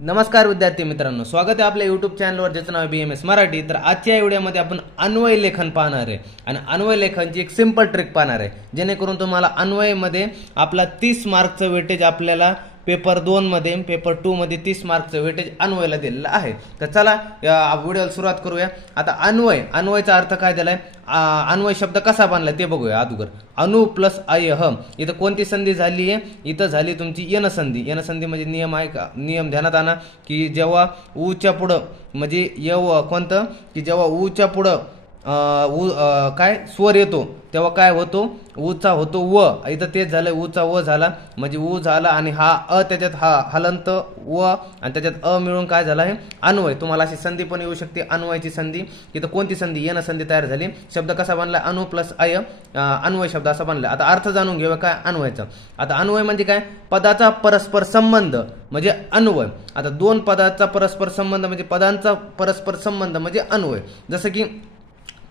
नमस्कार विद्यार्थी मित्रांनो, स्वागत आहे आपल्या यूट्यूब चॅनलवर ज्याचं नाव आहे BMS मराठी। तर आजच्या व्हिडिओमध्ये आपण अन्वय लेखन पाहणार आहे आणि अन्वय लेखनची एक सिंपल ट्रिक पाहणार आहे, जेणेकरून तुम्हाला अन्वयमध्ये आपला 30 मार्कचं वेटेज आपल्याला पेपर 2 मध्ये पेपर 2 मध्ये 30 मार्कचं वेटेज अन्वयला दिलेलं आहे। तर चला या व्हिडिओला सुरुवात करूया। आता अन्वयचा अर्थ काय दिलाय, अन्वय शब्द कसा बनला ते बघूया। अगोदर अनु प्लस अयह, इथं कोणती संधी झाली आहे? इथं झाली तुमची यन संधी। यन संधी म्हणजे नियम आहे का? नियम ध्यानात आणा की जेव्हा ऊच्या पुढं म्हणजे कोणतं की जेव्हा ऊच्या पुढं काय स्वर येतो तेव्हा काय होतो? ऊचा होतो व। इथं तेच झालं, ऊचा व झाला म्हणजे ऊ झाला आणि हा अ त्याच्यात हा हलंत व आणि त्याच्यात अ मिळून काय झाला आहे अन्वय। तुम्हाला अशी संधी पण येऊ शकते, अन्वयाची संधी। इथं कोणती संधी? येन संधी तयार झाली। शब्द कसा बनला? अनु प्लस अय, अन्वय शब्द असा बनला। आता अर्थ जाणून घेऊया काय अन्वयचा। आता अन्वय म्हणजे काय? पदाचा परस्पर संबंध म्हणजे अन्वय। आता दोन पदाचा परस्पर संबंध म्हणजे पदांचा परस्पर संबंध म्हणजे अन्वय। जसं की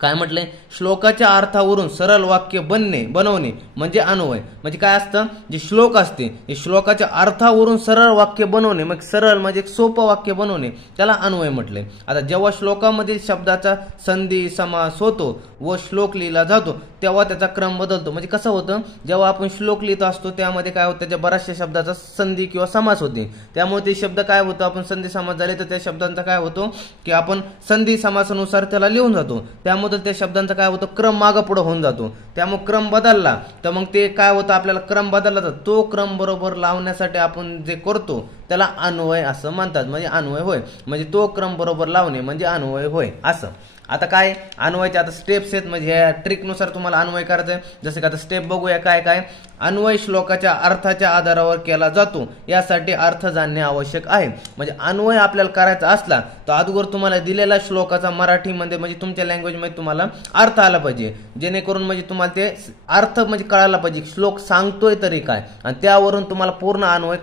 काय म्हटलंय, श्लोकाच्या अर्थावरून सरळ वाक्य बनवणे म्हणजे अन्वय। म्हणजे काय असतं, जे श्लोक असते हे श्लोकाच्या अर्थावरून सरळ वाक्य बनवणे, मग सरळ म्हणजे सोपं वाक्य बनवणे, त्याला अन्वय म्हटले। आता जेव्हा श्लोकामध्ये शब्दाचा संधी समास होतो व श्लोक लिहिला जातो तेव्हा त्याचा क्रम बदलतो। म्हणजे कसं होतं, जेव्हा आपण श्लोक लिहित असतो त्यामध्ये काय होतं, त्याच्या बऱ्याचशा शब्दाचा संधी किंवा समास होते, त्यामुळे ते शब्द काय होतं, आपण संधी समास झाले तर त्या शब्दांचा काय होतो की आपण संधी समासानुसार त्याला लिहून जातो, त्यामुळे त्या शब्दांचा काय होतं, क्रम मागं पुढे होऊन जातो। त्यामुळे क्रम बदलला तर मग ते काय होतं, आपल्याला क्रम बदलला तर तो क्रम बरोबर लावण्यासाठी आपण जे करतो त्याला अन्वय असं म्हणतात। म्हणजे अन्वय होय, म्हणजे तो क्रम बरोबर लावणे म्हणजे अन्वय होय असं। आता काय अन्वयचे आता स्टेप्स आहेत, म्हणजे ह्या ट्रिकनुसार तुम्हाला अन्वय करायचं आहे। जसं की आता स्टेप बघूया काय काय। अन्वय श्लोकाच्या अर्थाच्या आधारावर केला जातो, यासाठी अर्थ जाणणे आवश्यक आहे। म्हणजे अन्वय आपल्याला करायचा असला तर अगोदर तुम्हाला दिलेला श्लोकाचा मराठीमध्ये म्हणजे तुमच्या लँग्वेजमध्ये तुम्हाला अर्थ आला पाहिजे, जेणेकरून म्हणजे तुम्हाला ते अर्थ म्हणजे कळायला पाहिजे, श्लोक सांगतोय तरी काय, आणि त्यावरून तुम्हाला पूर्ण अन्वय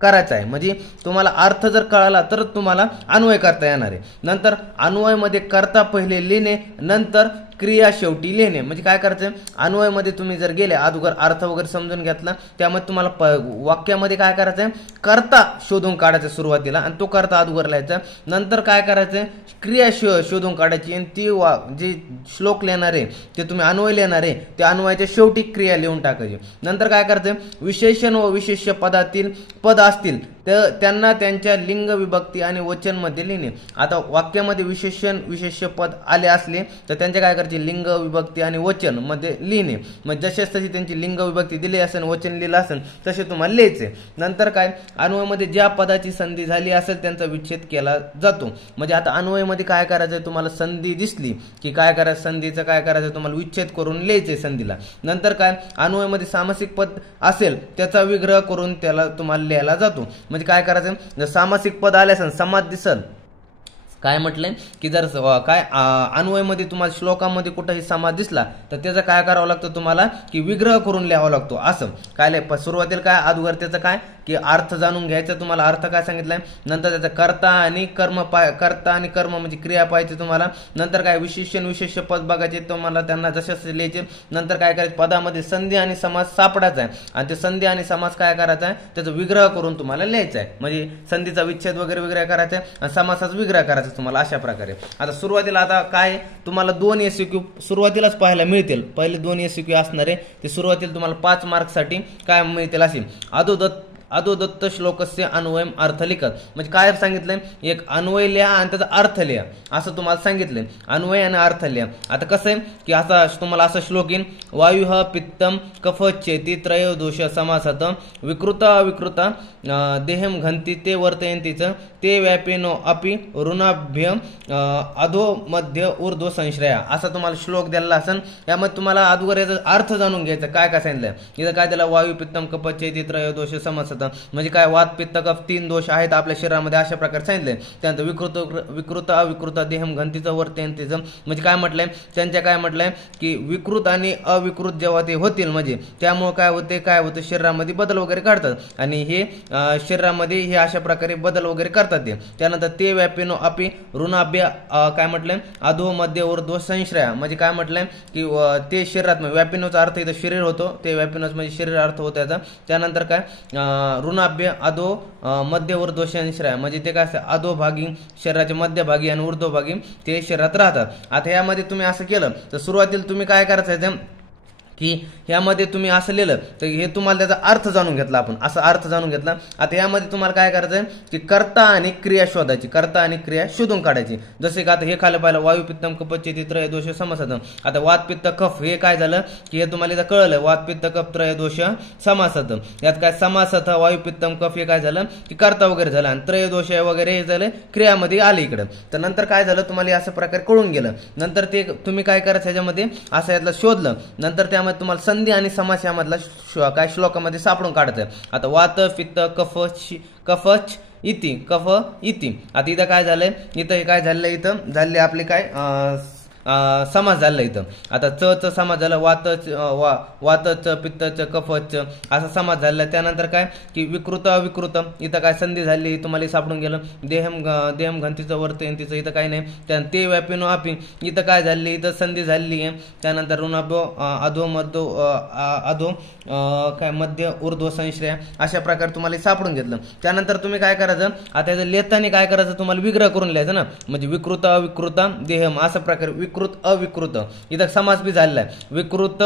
करायचा आहे। म्हणजे तुम्हाला अर्थ जर कळाला तर तुम्हाला अन्वय करता येणार आहे। नंतर अन्वयमध्ये कर्ता पहिले लिहिणे, नंतर क्रिया शेवटी लिहिणे। म्हणजे काय करायचं, अन्वयमध्ये तुम्ही जर गेले अगोदर अर्थ वगैरे समजून घेतला, त्यामध्ये तुम्हाला वाक्यामध्ये काय करायचं, कर्ता शोधून काढायचा सुरुवातीला आणि तो कर्ता अगोदर लिहायचा। नंतर काय करायचं, क्रिया शोधून काढायची आणि ती जे श्लोक लिहिणार आहे ते तुम्ही अन्वय लिहिणार आहे त्या अन्वयाच्या शेवटी क्रिया लिहून टाकायची। नंतर काय करायचं, विशेषण व विशेष्य पदातील पद असतील तर त्यांना त्यांच्या लिंग विभक्ती आणि वचन मध्ये लिहिणे। आता वाक्यामध्ये विशेषण विशेष्य पद आले असले तर त्यांचे काय करायचे, लिंग विभक्ती आणि वचन मध्ये लिहिणे। मग जसेच तशी त्यांची लिंग विभक्ती दिली असेल, वचन लिहिलं असेल तसे तुम्हाला लिहायचे। नंतर काय, अन्वयमध्ये ज्या पदाची संधी झाली असेल त्यांचा विच्छेद केला जातो। म्हणजे आता अन्वयमध्ये काय करायचं, तुम्हाला संधी दिसली की काय करायचं, संधीचं काय करायचं, तुम्हाला विच्छेद करून लिहायचे संधीला। नंतर काय, अन्वयमध्ये सामासिक पद असेल त्याचा विग्रह करून त्याला तुम्हाला लिहायला जातो। म्हणजे काय करायचं, जर सामासिक पद आले असेल, समास दिसल, काय म्हटलंय की जर काय अन्वयमध्ये तुम्हाला श्लोकामध्ये कुठेही समास दिसला तर त्याचं काय करावं लागतं तुम्हाला की विग्रह करून लिहावं लागतो असं। काय सुरुवातीला काय अगोदर त्याचं काय की अर्थ जाणून घ्यायचा, तुम्हाला अर्थ काय सांगितलाय, नंतर त्याचा कर्ता आणि कर्म म्हणजे क्रिया पाहिजे तुम्हाला। नंतर काय विशेषण विशेष्य पद बघायचे तुम्हाला, त्यांना जसे लिहायचे। नंतर काय करायचं, पदामध्ये संधी आणि समास सापडायचा आहे आणि ते संधी आणि समास काय करायचा आहे, त्याचा विग्रह करून तुम्हाला लिहायचा आहे। म्हणजे संधीचा विच्छेद वगैरे विग्रह करायचा आहे आणि समासाचा विग्रह करायचा तुम्हाला अशा प्रकारे। आता सुरुवातीला आता काय तुम्हाला 2 SQ सुरुवातीलाच पाहायला मिळतील, पहिले 2 SQ असणार आहे ते सुरुवातीला तुम्हाला 5 मार्कसाठी काय मिळतील असे। अधोदत्त श्लोकस्य अन्वयम अर्थ लिखत, म्हणजे काय सांगितलंय, एक अन्वय लिहा आणि त्याचा अर्थ लिहा असं तुम्हाला सांगितलंय, अन्वय आणि अर्थ लिहा। आता कसं आहे की असा तुम्हाला असा श्लोक येईल, वायुः पित्तम कफ चेती त्रयोदोष समासात विकृत अविकृत देहम घंती ते वर्तयंतीच ते व्यापेनो अपि ऋणाभ्य अधो मध्य ऊर्ध्व संश्रया, असा तुम्हाला श्लोक द्यायला असेल। यामध्ये तुम्हाला अगोदर याचा अर्थ जाणून घ्यायचा, काय काय सांगितलंय इथं, काय त्याला वायू पित्तम कफ चेती त्रयोदोष समासात म्हणजे काय, वात पित्त कफ 3 दोष आहेत आपल्या शरीरामध्ये अशा प्रकारे सांगितले। त्यानंतर विकृत अविकृत देहम घंतीचं वर्तयंतीचं म्हणजे काय म्हटलंय, त्यांच्या काय म्हटलंय की विकृत आणि अविकृत जेव्हा ते होतील म्हणजे त्यामुळे काय होते शरीरामध्ये बदल वगैरे करतात आणि हे शरीरामध्ये हे अशा प्रकारे बदल वगैरे करतात ते। त्यानंतर ते व्यापिनो अपि ऋणाभ्य काय म्हटलंय, अधो मध्य ऊर्ध्व संश्रया म्हणजे काय म्हटलंय की ते शरीरात व्यापिनोचा अर्थ इथं शरीर होतो, ते व्यापिनोच म्हणजे शरीर अर्थ होतो त्याचा। त्यानंतर काय ऋणाभ्य अधो मध्य ऊर्ध्व शयनश्रेया म्हणजे ते काय असतं अधोभागी शरीराच्या मध्यभागी आणि ऊर्ध्वभागी ते शरीरात राहतात. आता यामध्ये तुम्ही असं केलं तर सुरुवातीला तुम्ही काय करायचं की ह्यामध्ये तुम्ही असं लिहिलं तर हे तुम्हाला त्याचा अर्थ जाणून घेतला आपण असा अर्थ जाणून घेतला. आता यामध्ये तुम्हाला काय करायचं आहे की कर्ता आणि क्रिया शोधायची कर्ता आणि क्रिया शोधून काढायची. जसे की आता हे खाली पाहिलं वायू पित्तम कफ चेती त्रय दोष समासाधन. आता वात पित्त कफ हे काय झालं की हे तुम्हाला इथं कळलं वात पित्त कफ त्रय दोष समासाधन. यात काय समासथ वायू पित्तम कफ हे काय झालं की कर्ता वगैरे झालं आणि त्रय दोष वगैरे हे झालं क्रियामध्ये आले इकडं. तर नंतर काय झालं तुम्हाला असं प्रकारे कळून गेलं. नंतर ते तुम्ही काय करायचं ह्याच्यामध्ये असं यातलं शोधलं. नंतर त्यामध्ये तुम्हाला संधी आणि समास यामधला काय श्लोकामध्ये सापडून काढायचं. आता वात पित्त कफच इति कफ इति. आता इथं काय झालंय इथं हे काय झालं इथं झाले आपले काय समास झाला इथं. आता च समास झाला वातच पित्तच कफच असा समास झाला. त्यानंतर काय की विकृत अविकृत इथं काय संधी झाली तुम्हाला सापडून गेलं. देहम घंतीचं वर्तयंतीचं इथं काय नाही. त्यानंतर ते व्यापिनो आपी इथं काय झाली इथं संधी झाली आहे. त्यानंतर ऋणाभ्यो अधो काय मध्य ऊर्ध्व संश्रया अशा प्रकारे तुम्हाला सापडून घेतलं. त्यानंतर तुम्ही काय करायचं आता याचं लेतानी काय करायचं तुम्हाला विग्रह करून लिहायचं ना. म्हणजे विकृत अविकृत देहम अशा प्रकारे विकृत अविकृत इथं समास बी झालेला आहे. विकृत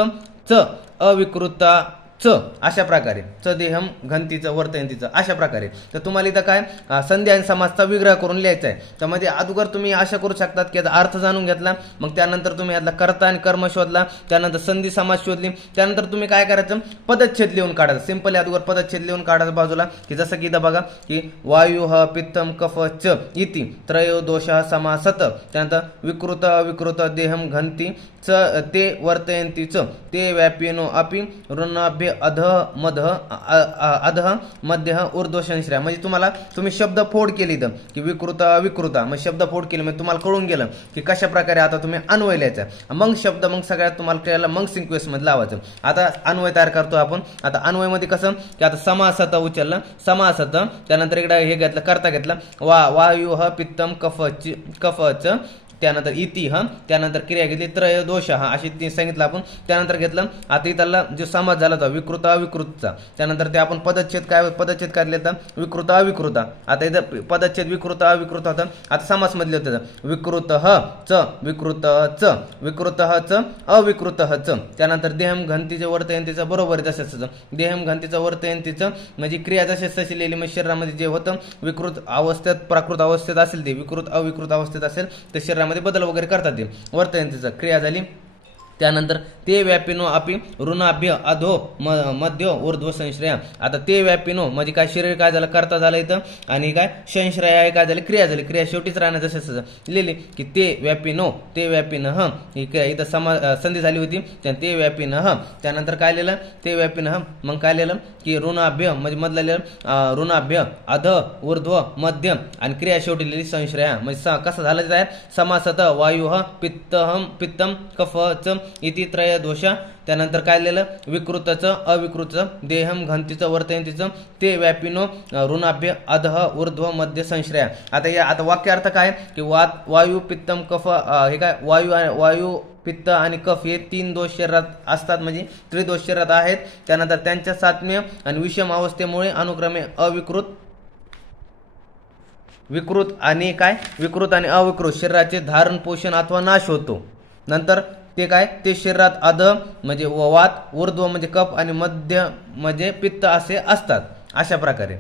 च अविकृता च अशा प्रकारे च देहम घंतीचं वर्तयंतीचं अशा प्रकारे. तर तुम्हाला इथं काय संधी आणि समासचा विग्रह करून लिहायचा आहे. त्यामध्ये अगोदर तुम्ही अशा करू शकतात की याचा अर्थ जाणून घेतला. मग त्यानंतर तुम्ही यातला कर्ता आणि कर्म शोधला. त्यानंतर संधी समास शोधली. त्यानंतर तुम्ही काय करायचं पदच्छेद लिहून काढायचं. सिंपली अगोदर पदच्छेद लिहून काढायचं बाजूला की जसं की इथं बघा की वायू पित्तम कफ च इति त्रयो दोष समासत. त्यानंतर विकृत अविकृत देहम घंती च ते वर्तयंती च ते व्यापिनो अपि ऋणाभ्य अध मध्य ऊर्ध्व संश्रया. म्हणजे तुम्ही शब्द फोड केली इथं की विकृत अविकृता मग शब्द फोड केली म्हणजे तुम्हाला कळून गेलं की कशा प्रकारे आता तुम्ही अन्वय लिहायचा. मग शब्द मग सगळ्यात तुम्हाला कळायला मग सिक्वेन्स मध्ये लावायचं. आता अन्वय तयार करतो आपण. आता अन्वय मध्ये कसं की आता समासत उचललं समासत त्यानंतर इकडे हे घेतलं कर्ता घेतला वायू पित्तम कफच त्यानंतर इति त्यानंतर क्रिया घेतली त्रय दोष अशी ती सांगितलं आपण. त्यानंतर घेतलं आता इथला जो समास झाला होता विकृत अविकृतचा. त्यानंतर ते आपण पदच्छेद काय लिहिलं विकृत अविकृता. आता इथं पदच्छेद विकृत अविकृत होता. आता समास मध्ये होतं विकृत च विकृत च विकृत च अविकृत च. त्यानंतर देहम घंतीचे वर्तयंतीचं बरोबर तसंच देहम घंतीचं वर्तयंतीचं म्हणजे क्रिया तशी लिहिली. मग शरीरामध्ये जे होतं विकृत अवस्थेत प्राकृत अवस्थेत असेल ते विकृत अविकृत अवस्थेत असेल तर शरीरामध्ये बदल वगैरे करतात ते वर्तयंतीचं क्रिया झाली. त्यानंतर ते व्यापिनो अपि ऋणाभ्य अधो मध्य ऊर्ध्व संश्रया. आता ते व्यापिनो म्हणजे काय शरीर काय झालं कर्ता झालं इथं आणि काय संश्रया काय झाली क्रिया झाली. क्रिया शेवटीच राहणं जसं लिहिली की ते व्यापिनो इथं संधी झाली होती ते व्यापिन त्यानंतर काय लिहिलं ते व्यापिन मग काय लिहिलं की ऋणाभ्य म्हणजे मधलं लिहिलं ऋणाभ्य अध ऊर्ध्व मध्य आणि क्रिया शेवटी लिहिली संश्रया. म्हणजे कसं झालं आहे समासत वायू पित्तम कफच इति त्रय दोष. त्यानंतर काय लिहिलं विकृतचं अविकृतचं देहम घंतीचं वर्तयंतीचं ते व्यापिनो ऋणाभ्य अधः ऊर्ध्व मध्य संश्रया. आता वाक्य अर्थ काय की वायू पित्तम कफ हे काय वायू पित्त आणि कफ हे 3 दोष शरीरात असतात म्हणजे त्रिदोष शरीरात आहेत. त्यानंतर त्यांच्या सात्म्य आणि विषम अवस्थेमुळे अनुक्रमे विकृत आणि अविकृत शरीराचे धारण पोषण अथवा नाश होतो. नंतर ते काय ते शरीरात अध म्हणजे वात ऊर्ध्व म्हणजे कफ आणि मध्य म्हणजे पित्त असे असतात अशा प्रकारे.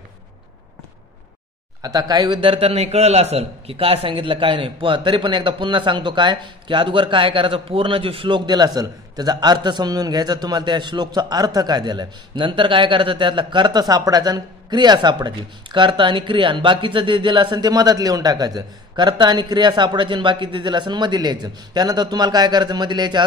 आता काही विद्यार्थ्यांना हे कळलं असेल की काय सांगितलं काय नाही. तरी पण एकदा पुन्हा सांगतो काय की अगोदर काय करायचं पूर्ण जो श्लोक दिला असेल त्याचा अर्थ समजून घ्यायचा. तुम्हाला त्या श्लोकचा अर्थ काय दिलाय नंतर काय करायचं त्यातला कर्ता सापडायचा आणि क्रिया सापडायची. कर्ता आणि क्रिया आणि बाकीचं जे दिलं असेल ते मधात लिहून टाकायचं. कर्ता आणि क्रिया सापडायची आणि बाकी ते दिलं असेल मध्ये लिहायचं. त्यानंतर तुम्हाला काय करायचं मध्ये लिहायच्या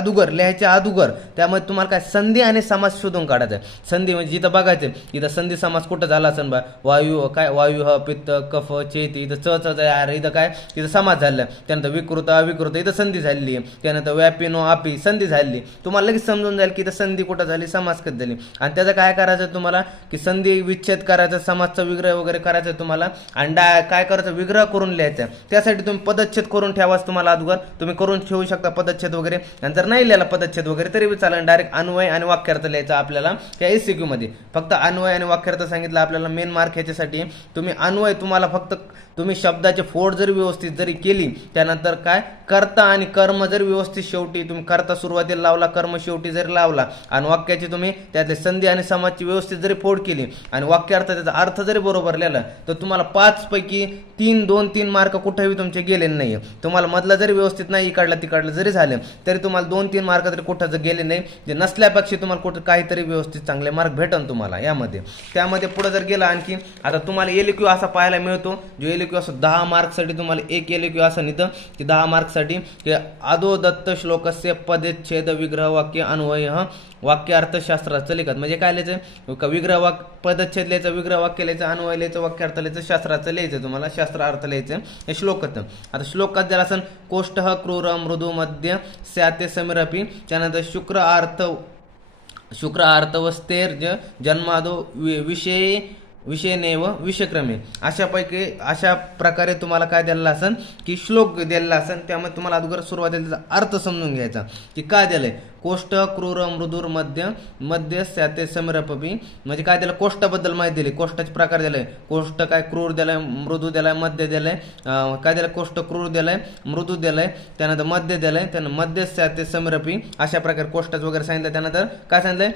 अगोदर त्यामध्ये तुम्हाला काय संधी आणि समास शोधून काढायचं. संधी म्हणजे जिथं बघायचं इथं संधी समास कुठं झाला असेल बा वायू पित्त कफ चेती इथं च इथं काय तिथं समास झाला. त्यानंतर विकृत अविकृत इथं संधी झालेली आहे. त्यानंतर व्यापिनो आपी संधी झाली. तुम्हाला लगेच समजून जाईल की इथं संधी कुठं झाली समास कधी झाली. आणि त्याचं काय करायचं तुम्हाला की संधी विच्छेद करायचं समाजचा विग्रह वगैरे करायचं तुम्हाला आणि काय करायचं विग्रह करून लिहायचं. त्यासाठी तुम्ही पदच्छेद करून ठेवाच, तुम्हाला अगोदर तुम्ही करून ठेवू शकता पदच्छेद वगैरे, नंतर नाही लिहिला पदच्छेद वगैरे तरी चालेल, डायरेक्ट अन्वय आणि वाक्यार्थ लिहायचा आपल्याला त्या एससीक्यू मध्ये. फक्त अन्वय आणि वाक्यार्थ सांगितलं आपल्याला मेन मार्क ह्याच्यासाठी. तुम्ही अन्वय तुम्हाला फक्त तुम्ही शब्दाचे फोड जर व्यवस्थित जरी केली, त्यानंतर काय कर्ता आणि कर्म जर व्यवस्थित शेवटी तुम्ही कर्ता सुरुवातीला लावला, कर्म शेवटी जरी लावला, आणि वाक्याची तुम्ही त्यातले संधी आणि समाजची व्यवस्थित जरी फोड केली आणि वाक्यार्थ त्याचा अर्थ जरी बरोबर लिहिला, तर तुम्हाला 5 पैकी 2-3 मार्क कुठेही तुमचे गेले नाही. तुम्हाला मधला जरी व्यवस्थित नाही इकडला तिकडला जरी झालं तरी तुम्हाला 2-3 मार्क तरी कुठं गेले नाही. जे नसल्यापेक्षा तुम्हाला कुठं काहीतरी व्यवस्थित चांगले मार्क भेटन तुम्हाला यामध्ये. त्यामध्ये पुढे जर गेला आणखी, आता तुम्हाला एलक्यू असा पाहायला मिळतो, जो एलक्यू असं 10 मार्कसाठी तुम्हाला एक एलक्यू असं निघतं की 10 मार्कसाठी आदो दत्त श्लोकस्य पदच्छेद विग्रह वाक्य अन्वय वाक्यार्थशास्त्राचं लिखत. म्हणजे काय लिहायचं, विग्रह वाक्य पदच्छेद लिहायचं, विग्रह वाक्य लिहायचं, अन्वय लिहायचं, वाक्यार्थ लिहायचं, शास्त्राचं लिहायचं, तुम्हाला शास्त्रार्थ लिहायचं हे श्लोकात. आता श्लोकात जर असं कोष्ठ क्रूर मृदू मध्य स्याते समीरपी, त्यानंतर शुक्र आर्तवस्तेर्ज जन्मादो विषयनेव विषयक्रमे, अशा प्रकारे तुम्हाला काय द्यायला असेल की श्लोक द्यायला असेल. त्यामध्ये तुम्हाला अगोदर सुरुवातीला अर्थ समजून घ्यायचा की काय दिलंय. कोष्ठ क्रूर मृदूर मध्य स्याते समीरपी, म्हणजे काय दिलं, कोष्ठाबद्दल माहिती दिली, कोष्ठाचे प्रकार दिलाय, कोष्ठ काय क्रूर दिलाय, मृदू दिलाय, मध्य दिलाय, काय दिलं कोष्ठ क्रूर दिलाय, मृदू दिलाय, त्यानंतर मध्य दिलाय, त्यानंतर मध्य स्याते समीरपी, अशा प्रकारे कोष्ठाच वगैरे सांगितलं. त्यानंतर काय सांगितलंय,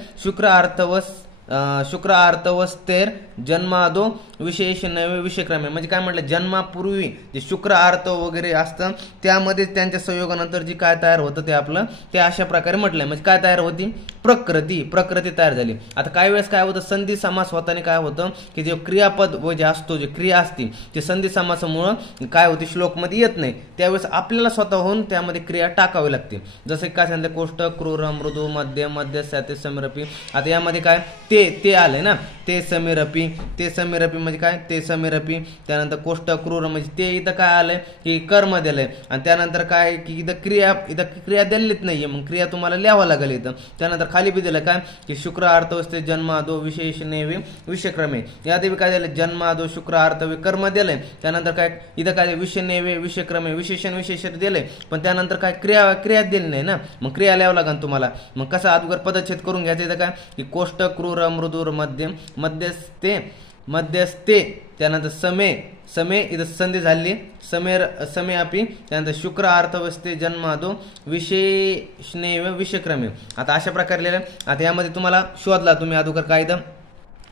शुक्र आर्तवस्तेर जन्मादो विशेष नवे विषयक्रमे, म्हणजे काय म्हटलं, जन्मापूर्वी जे शुक्र आर्त वगैरे असतं त्यामध्ये त्यांच्या संयोगानंतर जी काय तयार होतं ते आपलं ते अशा प्रकारे म्हटलंय. म्हणजे काय तयार होती, प्रकृती तयार झाली. आता काही वेळेस काय होतं, संधी समास होताना काय होतं की जे क्रियापद व जे असतो, जे क्रिया असते ते संधी समासामुळं काय होते श्लोकमध्ये येत नाही. त्यावेळेस आपल्याला स्वतःहून त्यामध्ये क्रिया टाकावी लागते. जसं काय सांगितलं, कोष्ठ क्रूर मृदू मध्य स्याते समीरपी. आता यामध्ये काय ते आलंय ना, ते समीरपी म्हणजे काय, ते समीरपी. त्यानंतर कोष्ठ क्रूर म्हणजे ते इथं काय आलंय की कर्म दिलंय, आणि त्यानंतर काय की इथं क्रिया दिलीच नाहीये, मग क्रिया तुम्हाला लिहावं लागेल इथं. त्यानंतर खाली बी दिलं काय की शुक्र अर्थवस्ते जन्मादो विशेषणे विषयक्रमे, यात काय दिलं, जन्मादो शुक्र अर्थवे कर्म दिलंय. त्यानंतर काय इथं काय विषयनेवे विषयक्रमे विशेषण दिलंय, पण त्यानंतर काय क्रिया दिली नाही ना, मग क्रिया लिहावं लागेल तुम्हाला. मग कसं अगोदर पदच्छेद करून घ्यायचं. इथं काय की कोष्ठ क्रूर मृदूर मध्यस्ते, त्यानंतर समे इथं संधी झाली, समे अपि, त्यानंतर शुक्र अर्थवस्थे जन्मादो विशेषणेव विषयक्रमे. आता अशा प्रकारे लिहिलं. आता यामध्ये तुम्हाला शोधला तुम्ही अगोदर काय इथं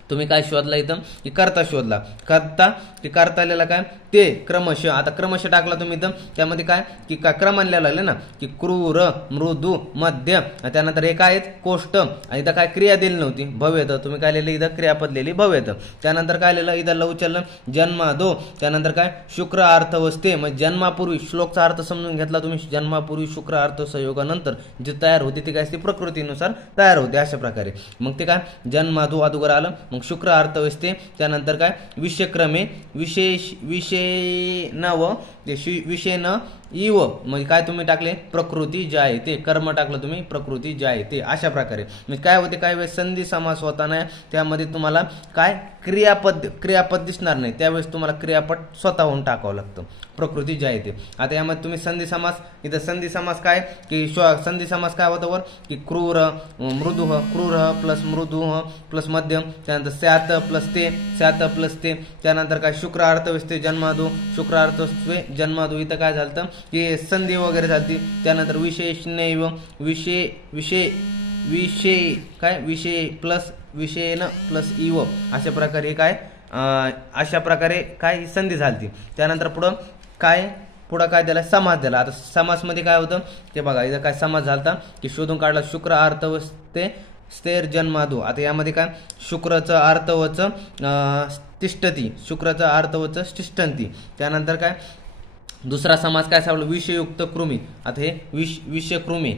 तुम्ही काय शोधला इथं की कर्ता शोधला, कर्ता लिहिला काय ते क्रमश. आता क्रमश टाकला तुम्ही इथं, त्यामध्ये काय की क्रमाने लिहिलं ना की क्रूर मृदू मध्य, त्यानंतर हे काय कोष्ठ, आणि इथं काय क्रिया दिली नव्हती, भवेत. तुम्ही काय लिहिलं इथं क्रियापद लिहिली भवेत. त्यानंतर काय लिहिलं इथं लवचल जन्मादो, त्यानंतर काय शुक्र अर्थवस्थे, म्हणजे जन्मापूर्वी श्लोकचा अर्थ समजून घेतला तुम्ही, जन्मापूर्वी शुक्र अर्थ संयोगानंतर जे तयार होते ते काय असते प्रकृतीनुसार तयार होते अशा प्रकारे. मग ते काय जन्मादो अगोदर आलं, मग शुक्र अर्थवस्थे, त्यानंतर काय विषयक्रमे विषय न इव, म्हणजे काय तुम्ही टाकले प्रकृती जाय ते, कर्म टाकलं तुम्ही प्रकृती जाय ते, अशा प्रकारे. म्हणजे काय होते काही वेळेस संधी समास होताना त्यामध्ये तुम्हाला काय क्रियापद दिसणार नाही, त्यावेळेस तुम्हाला क्रियापद स्वतःहून टाकावं लागतं, प्रकृती जाय ते. आता यामध्ये तुम्ही संधी समास, इथं संधी समास काय की संधी समास काय होतं वर की क्रूर प्लस मृदू प्लस मध्यम, त्यानंतर स्यात प्लस ते, त्यानंतर काय शुक्र अर्थवस्थे जन्मादो, शुक्र अर्थवस्थे जन्मादो, इथं काय झालं की संधी वगैरे झाली. त्यानंतर विशेषणेव विषय प्लस विषयन प्लस इव, अशा प्रकारे काय संधी झाली. त्यानंतर पुढं काय दिला, समास दिला. आता समासमध्ये काय होतं ते बघा, इथं काय समास झाला की शोधून काढला, शुक्र अर्थवस्थे स्थिर जन्मादो. आता यामध्ये काय शुक्रचं अर्थवचं तिष्ठती, शुक्रचं अर्थवचं तिष्ठंती. त्यानंतर काय दुसरा समास काय सापडला, विषयुक्त कृमी. आता हे विषयकृमी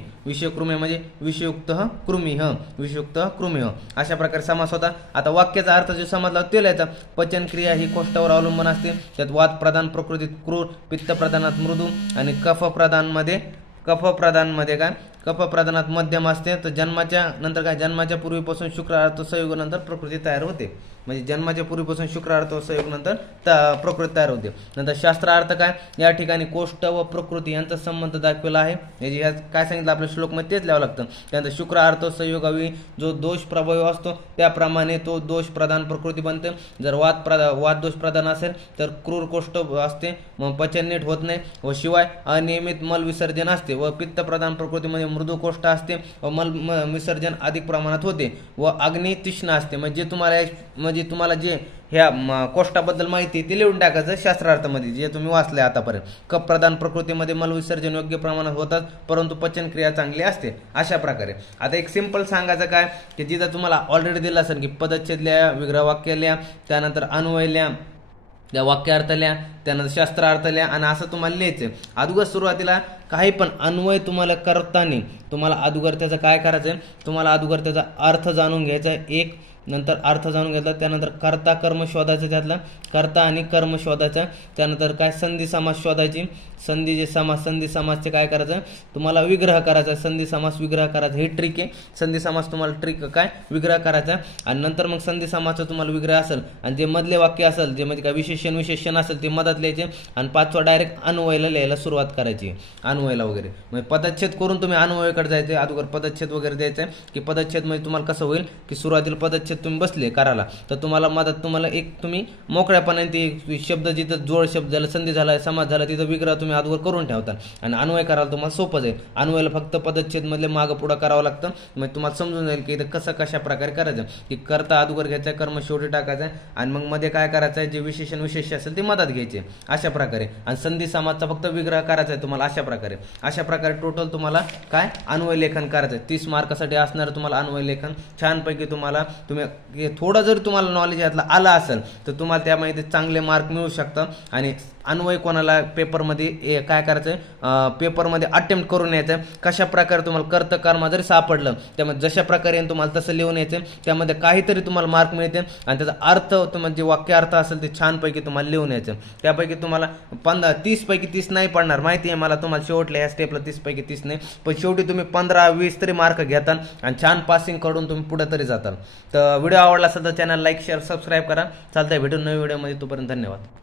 म्हणजे विषयुक्त कृमी अशा प्रकारे समास होता. आता वाक्याचा अर्थ जो समजला तो लिहायचा. पचन क्रिया ही कोष्ठावर अवलंबून असते. त्यात वात प्रधान प्रकृतीत क्रूर, पित्त प्रधानात मृदू, आणि कफ प्रधानमध्ये काय कफ प्रधानात मध्यम असते. तर जन्माच्या नंतर काय जन्माच्या पूर्वीपासून शुक्र अर्थ संयोगानंतर प्रकृती तयार होते. म्हणजे जन्माच्या पूर्वीपासून शुक्रार्थ व संयोग नंतर प्रकृती तयार होते. नंतर शास्त्रार्थ काय, या ठिकाणी कोष्ट व प्रकृती यांचा संबंध दाखवला आहे. काय सांगितलं आपल्या श्लोकमध्ये तेच लिहावं लागतं. त्यानंतर शुक्रार्थ संयोगावी जो दोष प्रभावी असतो त्याप्रमाणे तो दोष प्रधान प्रकृती बनते. जर वाद दोष प्रधान असेल तर क्रूर कोष्ठ असते, मग पचन नीट होत नाही व शिवाय अनियमित मल विसर्जन असते. व पित्त प्रधान प्रकृतीमध्ये मृदू कोष्ठ असते व मल विसर्जन अधिक प्रमाणात होते व अग्नी तीक्ष्ण असते. म्हणजे तुम्हाला जे ह्या कोष्ठाबद्दल माहिती ते लिहून टाकायचं शास्त्रार्थामध्ये जे तुम्ही वाचले आतापर्यंत. कफ प्रधान प्रकृतीमध्ये मल विसर्जन योग्य प्रमाणात होतात परंतु पचन क्रिया चांगली असते. अशा प्रकारे आता एक सिंपल सांगायचं काय की जिथं तुम्हाला ऑलरेडी दिलं असेल की पदच्छेद लिहा, विग्रह वाक्य लिहा, त्यानंतर अन्वय लिहा, त्या वाक्यार्थ लिहा, त्यानंतर शास्त्रार्थ लिहा आणि असं तुम्हाला लिहायचं. अगोदर सुरुवातीला काही पण अन्वय तुम्हाला करताना तुम्हाला अगोदर त्याचं काय करायचं, तुम्हाला अगोदर त्याचा अर्थ जाणून घ्यायचा एक, नंतर अर्थ जाणून घेतला, त्यानंतर कर्ता कर्म शोधायचा, त्यातला कर्ता आणि कर्म शोधायचा, त्यानंतर काय संधी समास शोधायची, संधी समासचे काय करायचं तुम्हाला विग्रह करायचा, संधी समास विग्रह करायचा. हे ट्रिक आहे. संधी समास तुम्हाला ट्रिक काय विग्रह करायचा आणि नंतर मग संधी समासचा तुम्हाला विग्रह असेल आणि जे मधले वाक्य असेल जे म्हणजे काय विशेषण असेल ते मधात लिहायचे आणि पाचवा डायरेक्ट अन्वयला लिहायला सुरुवात करायची. अन्वयला वगैरे म्हणजे पदच्छेद करून तुम्ही अन्वयाकडे जायचे. अगोदर पदच्छेद वगैरे द्यायचं की पदच्छेद म्हणजे तुम्हाला कसं होईल की सुरुवातीला पदच्छेद तुम्ही बसले करायला तर तुम्हाला मदत तुम्हाला एक तुम्ही मोकळ्यापणे ते शब्द जिथं जोड शब्द झाला, संधी झाला, समास झाला तिथं विग्रह तुम्ही अगोदर करून ठेवता आणि अन्वय करायला तुम्हाला सोपं जाईल. अन्वयला फक्त पदच्छेद मधले मागं पुढं करावं लागतं. मग तुम्हाला समजून जाईल की इथं कसं कशा प्रकारे करायचं की कर्ता अगोदर घ्यायचा, कर्म शेवटी टाकायचा आणि मग मध्ये काय करायचं जे विशेष असेल ते मधात घ्यायचे अशा प्रकारे आणि संधी समासचा फक्त विग्रह करायचा आहे तुम्हाला. अशा प्रकारे टोटल तुम्हाला काय अन्वय लेखन करायचं आहे. 30 मार्कासाठी असणार तुम्हाला अन्वय लेखन. छानपैकी तुम्ही थोडं जर तुम्हाला नॉलेज यातलं आलं असेल तर तुम्हाला त्यामध्ये चांगले मार्क मिळू शकतात. आणि अन्वय कोणाला पेपरमध्ये काय करायचं पेपरमध्ये अटेम्प्ट करून यायचं कशा प्रकारे तुम्हाला कर्ता कर्म जरी सापडलं त्यामध्ये जशा प्रकारे तुम्हाला तसं लिहून यायचं त्यामध्ये काहीतरी तुम्हाला मार्क मिळते आणि त्याचा अर्थ तुम्हाला जे वाक्य अर्थ असेल ते छानपैकी तुम्हाला लिहून यायचं. त्यापैकी तुम्हाला 30 पैकी 30 नाही पडणार माहिती आहे मला. तुम्हाला शेवटल्या ह्या स्टेपला 30 पैकी 30 नाही पण शेवटी तुम्ही 15-20 तरी मार्क घेता आणि छान पासिंग करून तुम्ही पुढे तरी जाताल. तर व्हिडिओ आवडला असेल तर चॅनल लाईक शेअर सबस्क्राईब करा. चालतंय भेटून नवीन व्हिडिओमध्ये. तोपर्यंत धन्यवाद.